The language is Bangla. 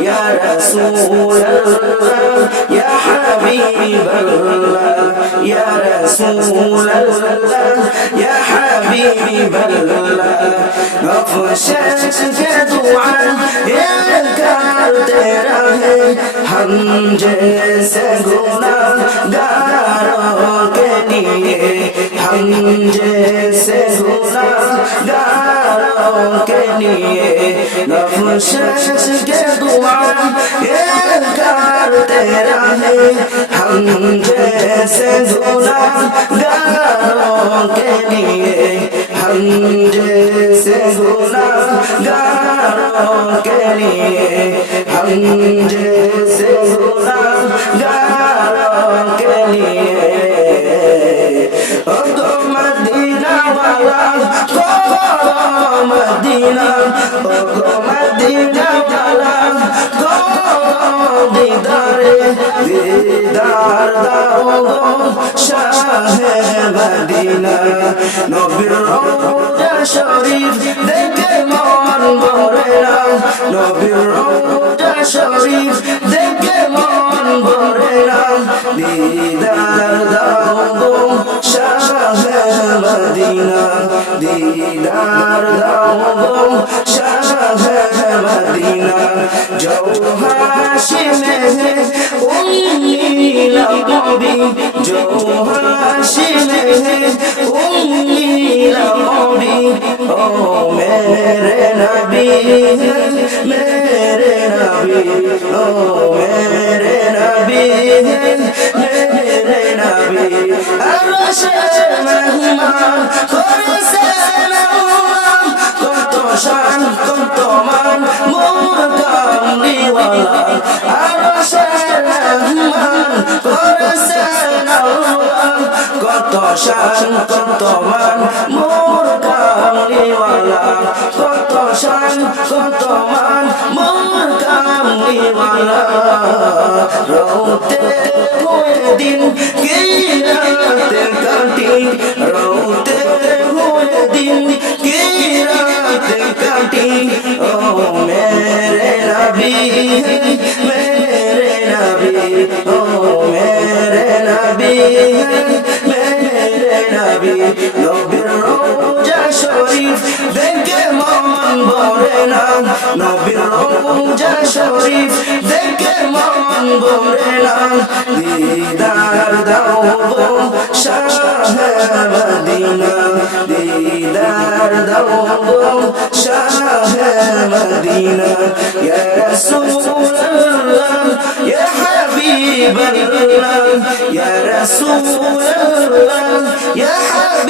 يا رسول الله يا حبيب الله يا رسول الله يا حبيب الله. अफशत के दुआ ये करते रहे नफशत के दुआ ये करते रहे हम जैसे गुनाहगारों के लिए हम जैसे गुनाहगारों के लिए हम হে মদিনা, নবীর রওজা শরীফ দেখে মন ভরে না। নবীর রওজা শরীফ দেখে মন ভরে না। দিদার দাও গো শাহ মদিনা, দিদার দাও গো শাহ মদিনা। জওহাশি মেহে উম্মি লাগবি জওহাশি মেরে নবী মেরে নবী ও মেরে নবী মেরে নবী আরশে মেহমান করছে মেহমান কত শান কত মান মোর কামলিওয়ালা আরশে মেহমান করছে মেহমান কত শান কত মান মোর কামড়িওয়ালা কত শান, কত মান মোর কামড়িওয়ালা রৌতে হয়ে দিন কে রাতে কাটি, রৌতে হয়ে দিন কে রাতে কাটি। ও মেরে নবী না নবীর রোজা শরীফ দেখে মন ভরে না। দিদার দাও শাহ মদিনা। দিদার দাও শাহ ইয়া রাসূলুল্লাহ, ইয়া হাবিবাল্লাহ, ইয়া রাসূলুল্লাহ।